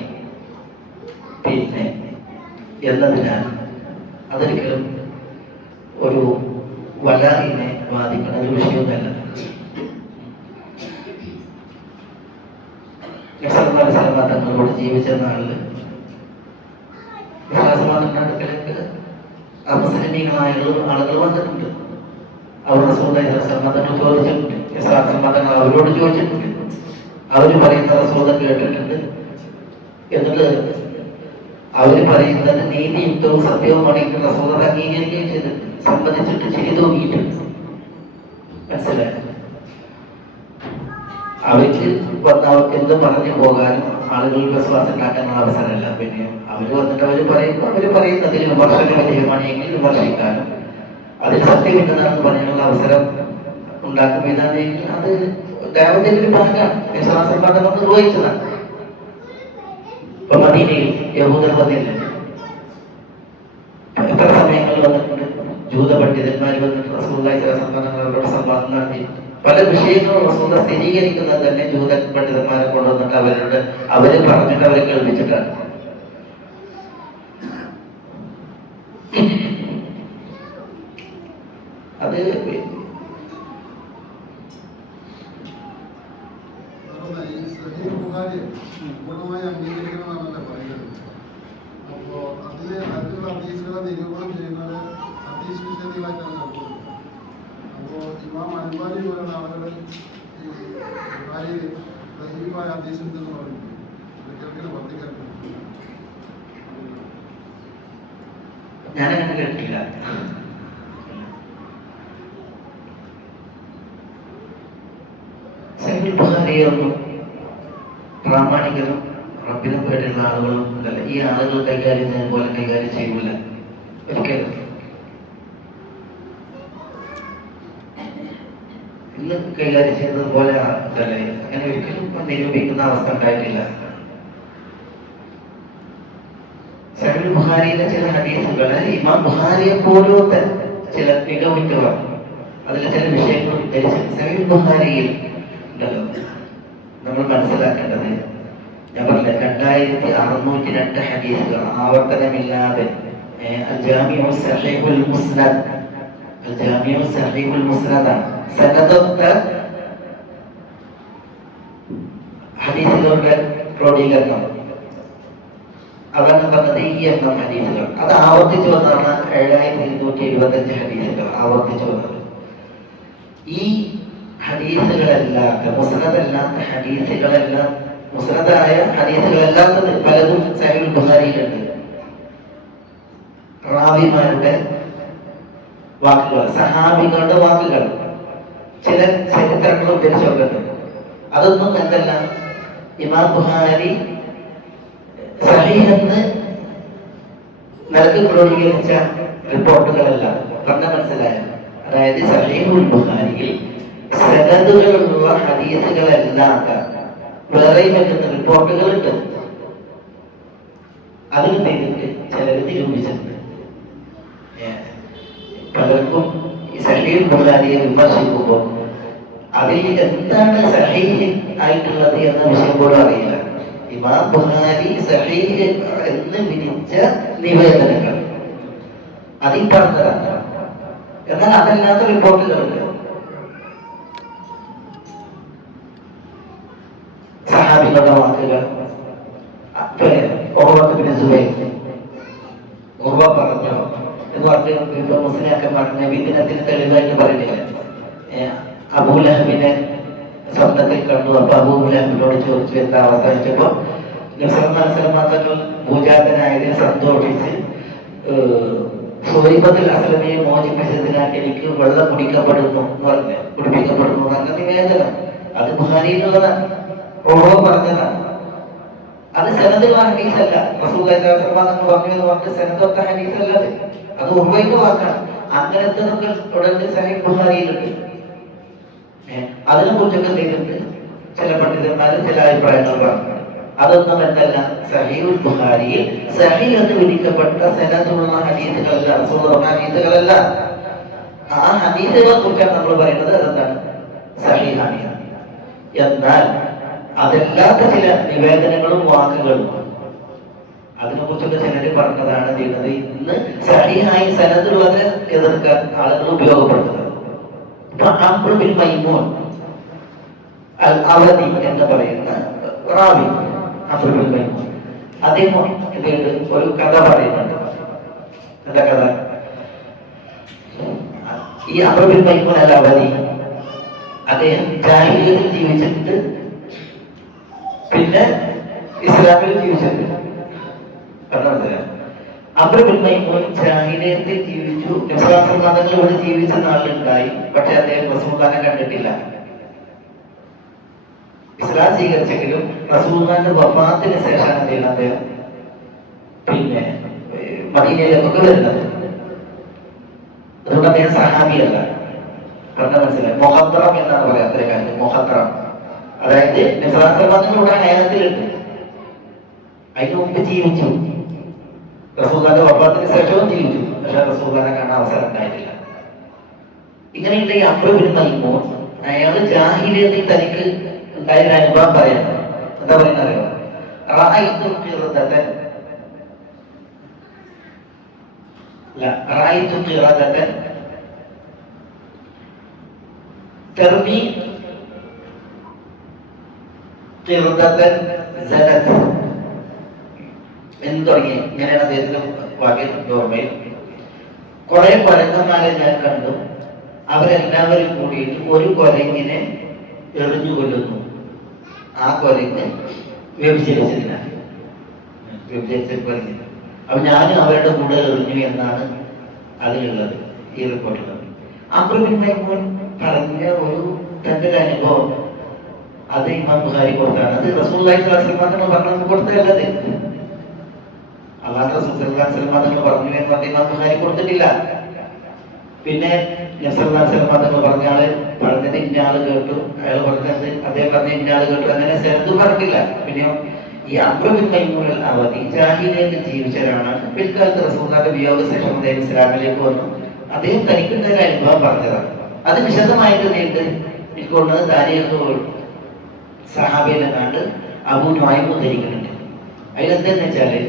എന്നതിനാൽ അതൊരിക്കലും ഒരു വലാഹിനെ ബാധിക്കുന്ന ഒരു വിഷയമല്ല. തങ്ങളോട് ജീവിച്ച നാളില് വിശ്വാസമാനത്തിലേക്ക് അമുസ്ലിമീങ്ങളായ ആളുകൾ വന്നിട്ടുണ്ട്. അവർ റസൂലുള്ളാഹി സ്വല്ലല്ലാഹു അലൈഹി വസല്ലം ചോദിച്ചിട്ടുണ്ട്, വിശ്വാസമാനങ്ങൾ അവരോട് ചോദിച്ചിട്ടുണ്ട്. അവര് പറയുന്ന റസൂൽ കേട്ടിട്ടുണ്ട്. എന്നിട്ട് അവര് പറയുന്നത് നീതിയുക്തവും സത്യവുമാണ് റസൂൽ അംഗീകരിക്കുകയും ചെയ്തിട്ടുണ്ട്, സമ്മതിച്ചിട്ട് ചെയ്തു നോക്കിയിട്ടുണ്ട്. മനസ്സിലായി? അവർക്ക് അവർക്ക് എന്ത് പറഞ്ഞു പോകാനും ആളുകൾ വിശ്വാസം കാട്ടാനുള്ള അവസരമല്ല. പിന്നെ അവര് വന്നിട്ട് അവര് പറയുന്നതിൽ വിമർശന വിധേയമാണെങ്കിൽ വിമർശിക്കാനും അതിൽ സത്യമില്ലെന്നാണെന്ന് പറയാനുള്ള അവസരം ഉണ്ടാക്കും. ഇതാണെങ്കിൽ അത് ദൈവത്തിന്റെ ഒരു ഭാഗമാണ്, വിശ്വാസം ഭാഗം നിർവഹിച്ചതാണ്. ഇപ്പൊ മദീനയിൽ യഹൂദർ വന്നില്ല, എത്ര സമയങ്ങളിൽ വന്നിട്ടുണ്ട്. ജൂത പണ്ഡിതന്മാർ വന്നിട്ട് റസൂലുള്ളാഹി സ്വല്ലല്ലാഹു അലൈഹി വസല്ലം അവരോട് സംവാദം നടത്തി. പല വിഷയങ്ങളും റസൂൽ സ്ഥിരീകരിക്കുന്നത് തന്നെ ജൂത പണ്ഡിതന്മാരെ കൊണ്ടുവന്നിട്ട് അവര് പറഞ്ഞിട്ട് അവരെ കേൾപ്പിച്ചിട്ടാണ്. അത് പൂർണ്ണമായി അംഗീകരിക്കണമെന്നല്ല പറയുന്നത്. അപ്പോ അതിലെ മറ്റുള്ള ഹദീസുകളെ നിരൂപണം ചെയ്യുന്നത് ഹദീസ് വിശദീകളായിട്ടാണ് നടക്കുന്നത്. അപ്പോൾ ഇമാം അൽബാനി പോലുള്ള ആളുകൾ ഈ ബുഖാരിയിൽ സഹീഹായ ഹദീസ് ഉണ്ടെന്ന് പറയുന്നു. കേൾക്കുന്ന വർദ്ധിക്കാൻ ഞാനങ്ങനെ കേട്ടില്ല. സഹീഹുൽ ബുഖാരിയൊന്നും പ്രാമാണികരും റബ്ബിനെ പേടിയുള്ള ആളുകളും ഉണ്ടല്ല, ഈ ആളുകൾ കൈകാര്യം ചെയ്യുന്ന പോലെ കൈകാര്യം ചെയ്യൂല ഒരിക്കലും. ഇന്ന് കൈകാര്യം ചെയ്യുന്നത് പോലെ ഉണ്ടല്ലേ, അങ്ങനെ ഒരിക്കലും നിരൂപിക്കുന്ന അവസ്ഥ ഉണ്ടായിട്ടില്ല. സഹീഹുൽ ബുഖാരിയിലെ ചില ഹദീസുകള് ഇമാം ബുഖാരിയെ പോലത്തെ ചില മികവുറ്റവർ അതിലെ ചില വിഷയങ്ങൾ ഉദ്ധരിച്ച് സഹീഹുൽ ബുഖാരിയിൽ ഉണ്ടല്ലോ. നമ്മൾ മനസ്സിലാക്കേണ്ടത്, ഞാൻ പറഞ്ഞ 2602 ഹദീസുകൾ ആവർത്തനമില്ലാതെ അൽ-ജാമിഉ സഹീഹുൽ മുസ്നദ്, അൽ-ജാമിഉ സഹീഹുൽ മുസ്നദാണ്. സനദൊത്ത ഹദീസുകളുടെ ക്രോഡീകരണം. അതാണ് പറഞ്ഞത് ഈ എണ്ണം ഹദീസുകൾ. അത് ആവർത്തിച്ചു വന്നതാണ് 7275 ഹദീസുകൾ ആവർത്തിച്ചു വന്നത്. ഈ ഹദീസുകളല്ലാത്ത മുസ്നദല്ലാത്ത ഹദീസുകളെല്ലാം, മുസ്നദായ ഹദീസുകളല്ലാത്തത് പലതും സഹീഹുൽ ബുഖാരിയിലുണ്ട്. റാവിമാരുടെ വാക്കുകൾ, സഹാബികളുടെ വാക്കുകൾ, ചില ചരിത്രങ്ങൾ ഉദ്ധരിച്ചു നോക്കുന്നുണ്ട്. അതൊന്നും എന്തല്ല ഇമാം ബുഖാരി സഹീഹെന്ന് നിലക്ക് ക്രോഡീകരിച്ച റിപ്പോർട്ടുകളല്ല. പറഞ്ഞ മനസ്സിലായ, അതായത് സഹീഹുൽ ബുഖാരിയിൽ സനദുകളുള്ള ഹദീസുകളല്ലാത്ത വേറെയും വെക്കുന്ന റിപ്പോർട്ടുകളുണ്ട്. അതിന് ചെയ്തിട്ട് ചിലർ നിരൂപിച്ചിട്ടുണ്ട്. പലർക്കും ഈ സഹീഹുൽ ബുഖാരിയെ വിമർശിക്കുമ്പോൾ അതിൽ എന്താണ് സഹീഹ് ആയിട്ടുള്ളത് എന്ന വിഷയം പോലും അറിയില്ല. ഇമാം ബുഖാരി സഹീഹ് എന്ന് വിധിച്ച നിവേദനങ്ങൾ അതിൽ പറഞ്ഞതാണ്. എന്നാൽ അതല്ലാത്ത റിപ്പോർട്ടുകളുണ്ട്. സഹാബികളുടെ വാക്കുകൾ, പറഞ്ഞു എന്ന് പറഞ്ഞ് മുസ്ലിമൊക്കെ പറഞ്ഞ വിദിനത്തിന് തെളിവായിട്ട് പറയുന്നില്ല. അബൂലഹബിനെ സ്വപ്നത്തിൽ കണ്ടു. അപ്പൊ അബൂലഹബിനോട് ചോദിച്ചു എന്താ അവസ്ഥ വെച്ചപ്പോ തങ്ങൾ ഭൂജാതനായതിനെ സന്തോഷിച്ച് സുഹൈബത്തുൽ അസ്ലമിയെ മോചിപ്പിച്ചതിനാൽ എനിക്ക് വെള്ളം കുടിക്കപ്പെടുന്നു എന്ന് പറഞ്ഞു, കുടിപ്പിക്കപ്പെടുന്നു നല്ല നിവേദനം. അത് ബുഖാരിയിലുള്ളതാണ്, ഓരോ പറഞ്ഞതാണ്. അത് സനദുള്ള ഹദീസല്ല. റസൂലുള്ളാഹി സ്വല്ലല്ലാഹു അലൈഹി വസല്ലം പറഞ്ഞു എന്ന് പറഞ്ഞ് സനദൊത്ത ഹദീസല്ല. അത് ഉർവയുടെ വാക്കാണ്. അങ്ങനത്തെ ഉടനെ സഹീഹ് ബുഖാരിയിലുണ്ട്. അതിനെ കുറിച്ചൊക്കെ ചെയ്തിട്ട് ചില പണ്ഡിതന്മാർ ചില അഭിപ്രായങ്ങൾ പറഞ്ഞു. അതൊന്നും എന്തല്ല സഹീഹുൽ ബുഖാരിയിൽ സഹീഹ് എന്ന് വിധിക്കപ്പെട്ട സനദുള്ള ഹദീസുകളല്ല, റസൂലുള്ളാഹിയുടെ ഹദീസുകളല്ല. ആ ഹദീസുകളെ കുറിച്ചാണ് നമ്മൾ പറയുന്നത്. അതെന്താണ് സഹീഹാണ്. എന്നാൽ അതല്ലാത്ത ചില നിവേദനങ്ങളും വാക്കുകളും അതിനെ കുറിച്ചൊക്കെ ചിലര് പറഞ്ഞതാണ് ചെയ്യുന്നത്. ഇന്ന് സഹീഹായി സനദുള്ളതിനെ എതിർക്കാൻ ആളുകൾ ഉപയോഗപ്പെടുത്തുന്നത്. അംർ ബിൻ മൈമൂൻ അൽ അവദി എന്ന് പറയുന്ന റാവി, അംർ ബിൻ മൈമൂൻ, അദ്ദേഹം ഒരു കഥ പറയുന്നുണ്ട്. എന്താ കഥ? ഈ അംർ ബിൻ മൈമൂൻ അൽ അവദി അദ്ദേഹം ജാഹിലിയത്തിൽ ജീവിച്ചിട്ട് പിന്നെ ഇസ്ലാമിൽ ജീവിച്ചിട്ട്. അംർ ബിൻ മൈമൂൻ ജാഹിലിയത്തിൽ ജീവിച്ചു. മതങ്ങളിലൂടെ ജീവിച്ച നാളുണ്ടായി. പക്ഷെ അദ്ദേഹം റസൂലുള്ളാഹിനെ കണ്ടിട്ടില്ല. ഇസ്ലാം സ്വീകരിച്ചെങ്കിലും റസൂലുള്ളാഹിന്റെ വഫാത്തിന് ശേഷമാണ് അദ്ദേഹം പിന്നെ മദീനയിലേക്കൊക്കെ വരുന്നത്. അതുകൊണ്ട് അദ്ദേഹം സഹാബിയല്ല. പറഞ്ഞ മനസ്സിലായി. മുഹദ്റം എന്നാണ് പറയാ അത്രയും കാര്യം. മുഹദ്റം അതായത് നിസ്ലാമങ്ങളുടെ ഹയാത്തിലുണ്ട്, അതിന് മുമ്പ് ജീവിച്ചു. റസൂലുള്ളാഹിന്റെ വഫാത്തിന് ശേഷവും ജീവിച്ചു. പക്ഷെ റസൂലുള്ളാഹിനെ കാണാൻ അവസരം ഉണ്ടായിട്ടില്ല. ഇങ്ങനെയുള്ള ഈ അംർ ബിൻ മൈമൂൻ അയാള് ജാഹിലിയത്തിൽ തനിക്ക് ഉണ്ടായ അനുഭവം പറയണം. എന്താ പറയുന്നത് അറിയോ? റഅയ്തു ഖിറദതൻ തർമി ഖിറദതൻ സനത് എന്ന് തുടങ്ങി. ഇങ്ങനെയാണ് അദ്ദേഹത്തിന്റെ വാക്യം ഓർമ്മയിൽ. കുറെ കുരങ്ങന്മാരെ ഞാൻ കണ്ടു. അവരെല്ലാവരും കൂടിയിട്ട് ഒരു കുരങ്ങിനെ എറിഞ്ഞു കൊല്ലുന്നു. ആ കുരങ്ങ് വ്യഭിചരിച്ചതിനാണ്, വ്യഭിചരിച്ച കുരങ്ങിന്. അപ്പൊ ഞാനും അവരുടെ കൂടെ എറിഞ്ഞു എന്നാണ് അതിലുള്ളത്, ഈ റിപ്പോർട്ടുള്ളത്. അംർ ബിൻ മൈമൂൻ പറഞ്ഞ ഒരു തന്റെ അനുഭവം അത് ഇമാം ബുഖാരി കൊടുത്താണ്. അത് റസൂലുള്ളാഹി സ്വല്ലല്ലാഹു അലൈഹി വസല്ലം പറഞ്ഞു കൊടുത്തതല്ലത്. അല്ലാതെ റസൂലുള്ളാഹി സ്വല്ലല്ലാഹു അലൈഹി വസല്ലം പറഞ്ഞു എന്ന് പറഞ്ഞ ഇമാം ബുഖാരി കൊടുത്തിട്ടില്ല. പിന്നെ നബി സല്ലല്ലാഹു അലൈഹി വസല്ലം പറഞ്ഞാല് പറഞ്ഞത് ഇന്നയാള് കേട്ടു, അയാൾ പറഞ്ഞത് അദ്ദേഹം പറഞ്ഞ ഇന്നയാള് കേട്ടു, അങ്ങനെ സെനദ് പറഞ്ഞില്ല. പിന്നെ ഈ അംർ ബിൻ മൈമൂൻ അൽ അവദി ജാഹിലിയത്തിൽ ജീവിച്ചവരാണ്. പിൽക്കാലത്ത് റസൂലുള്ളാഹിന്റെ വിയോഗശേഷം അദ്ദേഹം ഇസ്ലാമിലേക്ക് വന്നു. അദ്ദേഹം തനിക്കുണ്ടായ അനുഭവം പറഞ്ഞതാണ്. അത് വിശദമായിട്ട് നീണ്ട് എനിക്കൊള്ളത് താരീഖുകൾ സഹാബിയിലെങ്ങാണ്ട് അബൂ നുഐം ഉദ്ധരിക്കുന്നുണ്ട്. അതിലെന്തെന്ന് വെച്ചാല്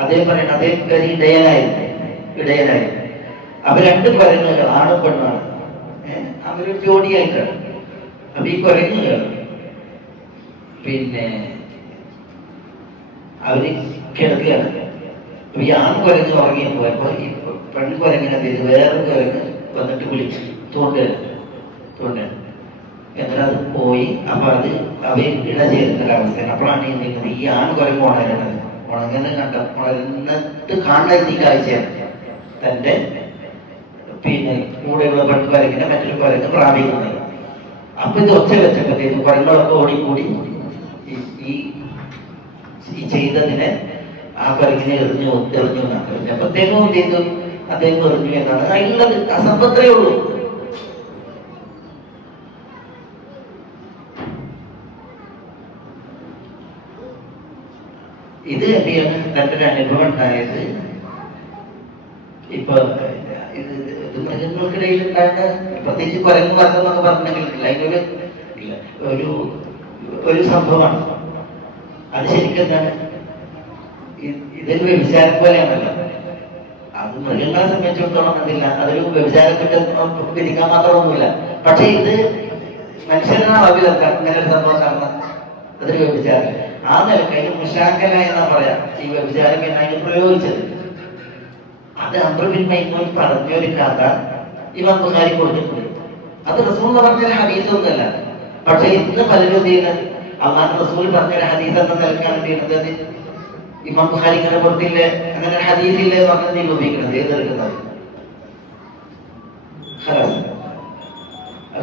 അദ്ദേഹം പറയുന്നത് അദ്ദേഹം ഇടയനായിരുന്നു. അവർ രണ്ട് കുരങ്ങുകൾ, ആണും പെണ്ണാണ്, അവര് ജോഡിയായിട്ടാണ്. അപ്പൊ ഈ കുരങ്ങുകൾ പിന്നെ അവര് കിടക്കുകയാണ്. അപ്പൊ ഈ ആൺ കുരങ്ങ് ഉറങ്ങിപ്പോയപ്പോ ഈ പെൺകുരങ്ങിനെ ചെയ്ത് വേറൊരു കുരങ്ങ് വന്നിട്ട് വിളിച്ചു തോണ്ടുകയാണ്. എന്നിട്ട് അത് പോയി. അപ്പൊ അത് അവർ ഇട ചേരുന്നൊരവസ്ഥയാണ്. അപ്പോഴാണ് എന്ത് ചെയ്യുന്നത്, ഈ ആൺ കുരങ്ങ് ഉണരുന്നത്. ഉണരുന്നിട്ട് കാണുന്ന ഈ കാഴ്ചയാണ് തന്റെ പിന്നെ കൂടെയുള്ള പെൺകുരങ്ങിനെ മറ്റൊരു കുരങ്ങ് പ്രാപിക്കുന്നത്. അപ്പൊ ഇത് ഒച്ച വെച്ചപ്പോഴത്തേക്കും കുരങ്ങളൊക്കെ ഓടിക്കൂടി ഈ ചെയ്തതിനെ ആ കുരങ്ങിനെ എറിഞ്ഞു എന്നാണ്. അപ്പത്തേക്കും എന്ത് ചെയ്തു, അദ്ദേഹം എറിഞ്ഞു എന്നാണ് അതിലുള്ളത്. അസംബത്രേ ഉള്ളൂ. ഇത് എന്തെയാണ് തന്റെ അനുഭവം ഉണ്ടായത്. ഇപ്പൊ ഇത് മൃഗങ്ങൾക്കിടയിൽ ഉണ്ടാകുന്ന, പ്രത്യേകിച്ച് കുരങ്ങ് വർഗ്ഗമെന്നൊക്കെ പറഞ്ഞെങ്കിലില്ല, അതിനൊരു ഒരു ഒരു സംഭവമാണ്. അത് ശരിക്കും എന്താണ്, ഇതൊരു വ്യഭിചാരം പോലെയാണല്ലോ. അത് മൃഗങ്ങളെ സംബന്ധിച്ചിടത്തോളം അതില്ല, അതൊരു വ്യഭിചാരത്തിന്റെ വിധിക്കാൻ മാത്രമൊന്നുമില്ല. പക്ഷെ ഇത് മനുഷ്യനാണ് അഭിവർക്കാം ഇങ്ങനെ ഒരു സംഭവം നടന്ന അതൊരു വ്യഭിചാരം. ആ നിലക്ക് അതിന് മുഷാക്കല എന്നാ പറയാം ഈ വ്യഭിചാരം എന്നതിന് പ്രയോഗിച്ചത്. അത് അംർ ബിൻ മൈമൂൻ പറഞ്ഞൊരു കഥ ഇമാം ബുഖാരി കൊടുത്തിട്ടുണ്ട്. അത് റസൂൽ പറഞ്ഞൊരു ഹദീസ് ഒന്നുമല്ല. പക്ഷെ ഇന്ന് പലരും ചെയ്യുന്നത് അള്ളാഹു റസൂൽ പറഞ്ഞൊരു ഹദീസ് എന്ന നിലക്കാണ് ചെയ്യുന്നത്. ഇമാം ബുഖാരി ഇങ്ങനെ കൊടുത്തില്ലേ, അങ്ങനെ ഒരു ഹദീസ് ഇല്ലേ പറഞ്ഞ് നിരൂപിക്കുന്നത്, എതിർക്കുന്നത്.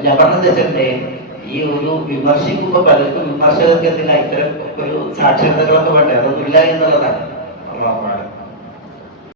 ഞാൻ പറഞ്ഞത് വെച്ചിട്ടുണ്ടേ, ഈ ഒരു വിമർശിക്കുമ്പോ പലർക്കും വിമർശകർക്ക് എന്തിനാ ഇത്തരം ഒരു സാക്ഷരതകളൊക്കെ വേണ്ടേ, അതൊന്നുമില്ല എന്നുള്ളതാണ്.